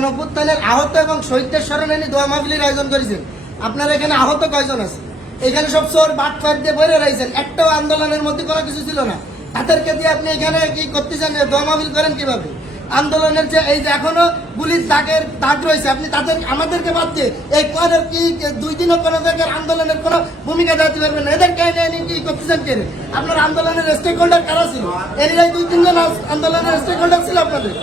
গণপুত্থানের আহত এবং শহীদদের স্মরণে দোয়া আয়োজন করেছেন। এখানে আহত কয়জন আছে? এখানে সব চোর দিয়ে রয়েছেন। একটাও আন্দোলনের মধ্যে কোনো কিছু ছিল না। তাদেরকে দিয়ে আপনি এখানে কি দোয়া করেন কীভাবে? আন্দোলনের যে এই যে এখনও পুলিশ রয়েছে, আপনি তাদের, আমাদেরকে বাদ দিয়ে এই পরের কি দুই দিনও কোনো জায়গার আন্দোলনের কোনো ভূমিকা দেখাতে পারবেন না। এদের কে করতেছেন কে আপনার আন্দোলনের স্টেক হোল্ডার কারা ছিল? এরিয়ায় দুই তিনজন আন্দোলনের স্টেক হোল্ডার ছিল আপনাদের।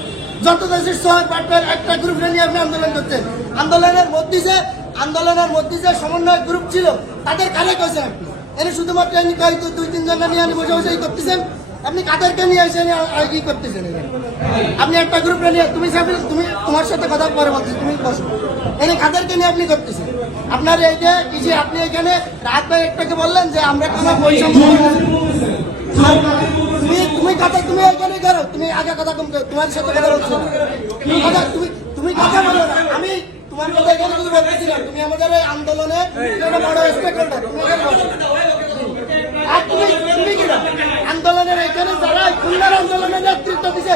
যত দেশের শহর পাটবার একটা গ্রুপ নিয়ে আপনি আন্দোলন করতেন আন্দোলনের মধ্যে যে আন্দোলনের মধ্যে যে সমন্বয় গ্রুপ ছিল, তাদের কারে কইছেন আপনি? এনে শুধুমাত্র এনে কই দুই তিনজন নিয়ে আনি বসে বসে করতেছেন? আপনি কাদেরকে নিয়ে এসে ই করতেছেন আপনি একটা গ্রুপ নিয়ে তুমি তুমি তোমার সাথে কথা পরে বলছি, তুমি বসো। এনে কাদেরকে নিয়ে আপনি করতেছেন? আপনার এই যে এই যে আপনি এখানে রাত ভাই একটাকে বললেন যে আমরা কোনো বৈষম্য তুমি তুমি কথা তুমি এখানে তুমি আগে কথা কম তোমার সাথে কথা বলছো তুমি কথা তুমি তুমি কথা বলো না আমি তোমার কথা এখানে কিছু তুমি আমাদের এই আন্দোলনে বড় স্টেক তুমি। আর তুমি তুমি কি না? আন্দোলনের এখানে যারা খুলনার আন্দোলনের নেতৃত্ব দিছে।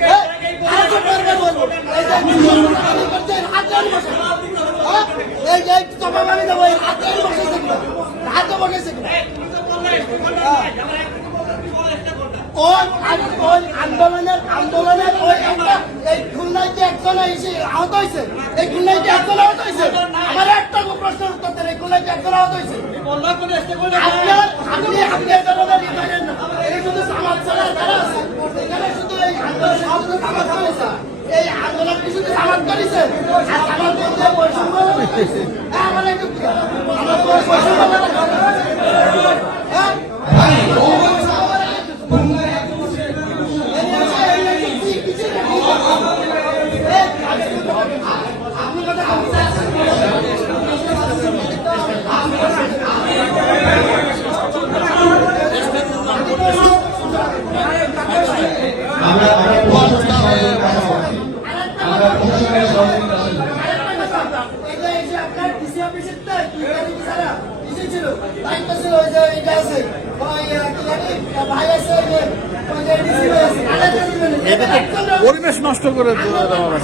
হ্যাঁ? হাতে বসেছে কিনা? হাতে বসেছে কিনা? ওই ওই আন্দোলনের আন্দোলনের ওই একটা এই খুলনায় যে একজন এসে আহত হয়েছে এই খুলনায় যে একজন আহত হয়েছে আমার একটা প্রশ্নের উত্তর দেন এই খুলনায় যে একজন আহত হয়েছে আপনার আপনি আপনি না। শুধু সমাজ ছাড়া যারা আছে, এখানে শুধু এই আন্দোলন শুধু সমাজ করেছে। এই আন্দোলন কি শুধু সমাজ করেছে? আর সমাজ বৈষম্য করেছে। হ্যাঁ, আমার একটু আমার বৈষম্য বলা কথা। হ্যাঁ? আমরা আমরা প্রশাসনের সহযোগিতা চাই। আমরা প্রশাসনের সহযোগিতা চাই। এটা এই যে আপনার ডিসি অফিসের তো দুই তারিখ ছাড়া ডিসি ছিল দায়িত্ব ছিল ওই যে এটা আছে ওই আহ, কি জানি ভাই আছে ওই যে ওই যে ডিসি ভাই আছে আলাদা দিবেন এটা তো পরিবেশ নষ্ট করে দেওয়া হবে।